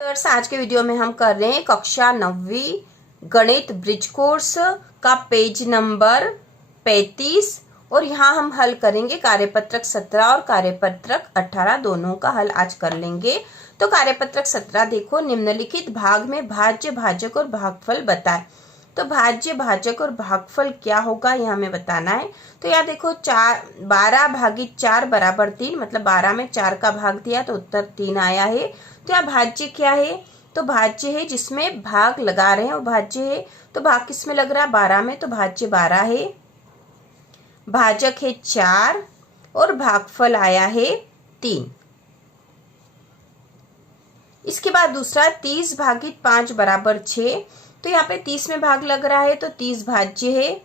आज के वीडियो में हम कर रहे हैं कक्षा 9वीं गणित ब्रिज कोर्स का पेज नंबर 35 और यहाँ हम हल करेंगे कार्यपत्रक 17 और कार्यपत्रक 18 दोनों का हल आज कर लेंगे। तो कार्यपत्रक 17 देखो, निम्नलिखित भाग में भाज्य भाजक और भागफल बताएं। तो भाज्य भाजक और भागफल क्या होगा यह हमें बताना है। तो यहाँ देखो 12 भागित 4 बराबर 3, मतलब 12 में 4 का भाग दिया तो उत्तर 3 आया है। तो यहाँ भाज्य क्या है? तो भाज्य है जिसमें भाग लगा रहे हैं वो भाज्य है। तो भाग किस में लग रहा है? 12 में, तो भाज्य 12 है। भाजक है 4 और भागफल आया है 3। इसके बाद दूसरा 30 भागित 5 बराबर 6। तो यहाँ पे 30 में भाग लग रहा है तो 30 भाज्य है।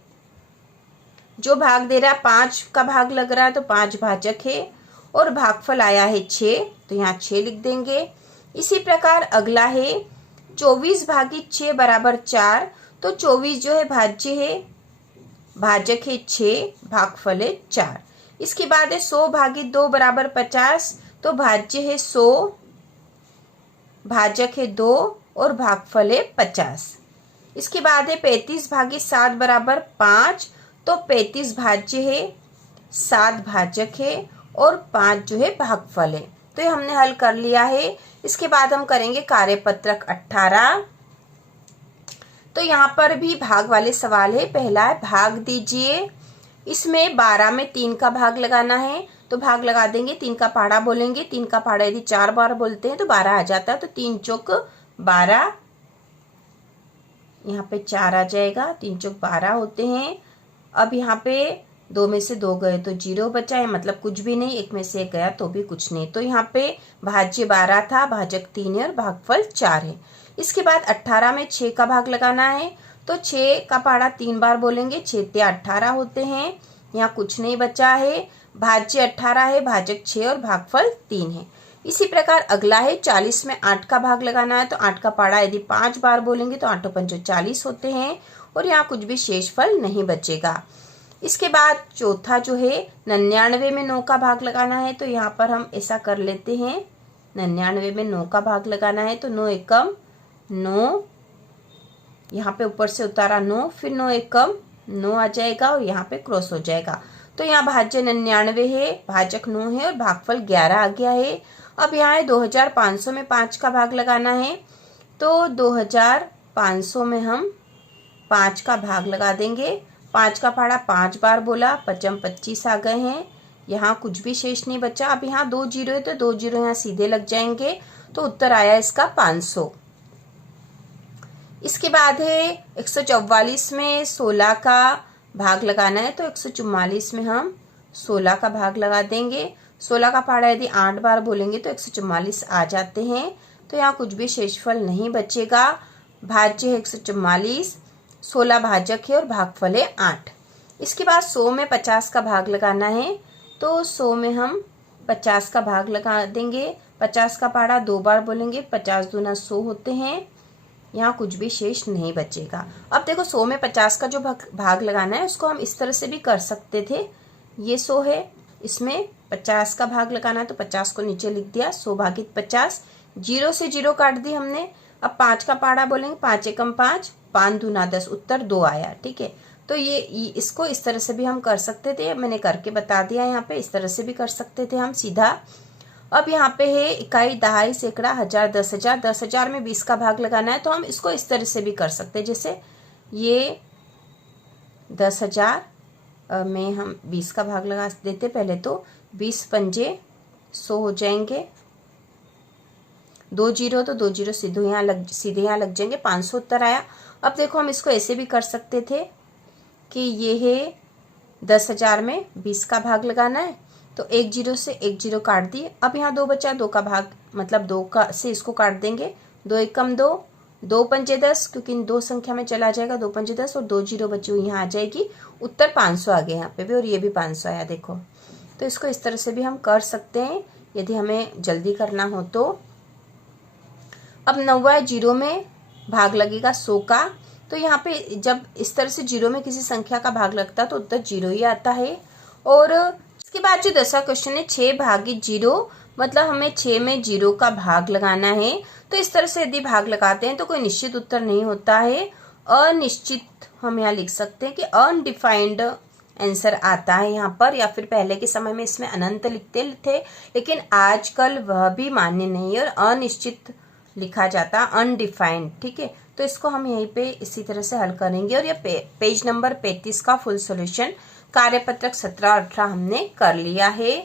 जो भाग दे रहा है 5 का भाग लग रहा है तो 5 भाजक है और भागफल आया है 6, तो यहाँ 6 लिख देंगे। इसी प्रकार अगला है 24 भागित 6 बराबर 4। तो 24 जो है भाज्य है, भाजक है 6, भागफल है 4। इसके बाद है 100 भागित 2 बराबर 50। तो भाज्य है 100, भाजक है 2 और भागफल है 50। इसके बाद है 35 भागित 7 बराबर 5। तो 35 भाज्य है, 7 भाजक है और 5 जो है भागफल है। तो ये हमने हल कर लिया है। इसके बाद हम करेंगे कार्यपत्रक 18। तो यहाँ पर भी भाग वाले सवाल है। पहला है भाग दीजिए। इसमें 12 में 3 का भाग लगाना है तो भाग लगा देंगे। 3 का पहाड़ा बोलेंगे। 3 का पहाड़ा यदि 4 बार बोलते हैं तो 12 आ जाता है। तो 3 चौक 12, यहाँ पे 4 आ जाएगा। 3 चौक 12 होते हैं। अब यहाँ पे 2 में से 2 गए तो 0 बचा है, मतलब कुछ भी नहीं। 1 में से 1 गया तो भी कुछ नहीं। तो यहाँ पे भाज्य 12 था, भाजक 3 है और भागफल 4 है। इसके बाद 18 में 6 का भाग लगाना है तो 6 का पहाड़ा 3 बार बोलेंगे। 6 ते 18 होते हैं। यहाँ कुछ नहीं बचा है। भाज्य 18 है, भाजक 6 और भागफल 3 है। इसी प्रकार अगला है 40 में 8 का भाग लगाना है तो 8 का पहाड़ा यदि 5 बार बोलेंगे तो 8 पंचो 40 होते हैं और यहाँ कुछ भी शेषफल नहीं बचेगा। इसके बाद चौथा जो है 99 में 9 का भाग लगाना है तो यहाँ पर हम ऐसा कर लेते हैं। 99 में 9 का भाग लगाना है तो 9 एकम 9, यहाँ पे ऊपर से उतारा 9, फिर 9 एकम 9 आ जाएगा और यहाँ पे क्रॉस हो जाएगा। तो यहाँ भाज्य 99 है, भाजक 9 है और भागफल 11 आ गया है। अब यहाँ है 2500 में 5 का भाग लगाना है तो 2500 में हम 5 का भाग लगा देंगे। 5 का पहाड़ा 5 बार बोला, 5 25 आ गए हैं। यहाँ कुछ भी शेष नहीं बचा। अब यहाँ 2 जीरो है तो 2 जीरो यहाँ सीधे लग जाएंगे तो उत्तर आया इसका 500। इसके बाद है 144 में 16 का भाग लगाना है तो 144 में हम 16 का भाग लगा देंगे। 16 का पहाड़ा यदि 8 बार बोलेंगे तो 144 आ जाते हैं। तो यहाँ कुछ भी शेषफल नहीं बचेगा। भाज्य है 144, 16 भाजक है और भागफल है 8। इसके बाद 100 में 50 का भाग लगाना है तो 100 में हम 50 का भाग लगा देंगे। 50 का पहाड़ा 2 बार बोलेंगे। 50 दूना 100 होते हैं। यहाँ कुछ भी शेष नहीं बचेगा। अब देखो 100 में 50 का जो भाग लगाना है उसको हम इस तरह से भी कर सकते थे। ये 100 है, इसमें 50 का भाग लगाना है तो 50 को नीचे लिख दिया। 100 भागित 50, 0 से 0 काट दी हमने। अब 5 का पहाड़ा बोलेंगे। 5 एकम 5, 5 दूना 10, उत्तर 2 आया। ठीक है, तो ये इसको इस तरह से भी हम कर सकते थे। मैंने करके बता दिया। यहाँ पे इस तरह से भी कर सकते थे हम सीधा। अब यहाँ पे है इकाई, दहाई, सैकड़ा, हजार, 10,000। 10,000 में 20 का भाग लगाना है तो हम इसको इस तरह से भी कर सकते हैं। जैसे ये 10,000 में हम 20 का भाग लगा देते। पहले तो 20 पंजे 100 हो जाएंगे। 2 जीरो तो 2 जीरो सीधे यहाँ लग जाएंगे। 500 उत्तर आया। अब देखो हम इसको ऐसे भी कर सकते थे कि ये है 10,000 में 20 का भाग लगाना है तो 1 जीरो से 1 जीरो काट दिए। अब यहाँ 2 बचा, 2 का भाग मतलब 2 का से इसको काट देंगे। 2 एकम 2, 2 पंजे 10, क्योंकि इन 2 संख्या में चला जाएगा। 2 पंजे 10 और 2 जीरो बची हुई यहाँ आ जाएगी। उत्तर 500 आ गया यहाँ पे भी और ये भी 500 आया। देखो, तो इसको इस तरह से भी हम कर सकते हैं यदि हमें जल्दी करना हो तो। अब 90 जीरो में भाग लगेगा 100 का। तो यहाँ पे जब इस तरह से जीरो में किसी संख्या का भाग लगता है तो उत्तर 0 ही आता है। और इसके बाद जो 10वां क्वेश्चन है 6 भागित 0 मतलब हमें 6 में 0 का भाग लगाना है। तो इस तरह से यदि भाग लगाते हैं तो कोई निश्चित उत्तर नहीं होता है, अनिश्चित हम यहाँ लिख सकते हैं कि अनडिफाइंड आंसर आता है यहाँ पर, या फिर पहले के समय में इसमें अनंत लिखते थे, लेकिन आजकल वह भी मान्य नहीं है और अनिश्चित लिखा जाता, अनडिफाइंड। ठीक है, तो इसको हम यहीं पे इसी तरह से हल करेंगे। और ये पेज नंबर 35 का फुल सॉल्यूशन कार्यपत्रक 17 और 18 हमने कर लिया है।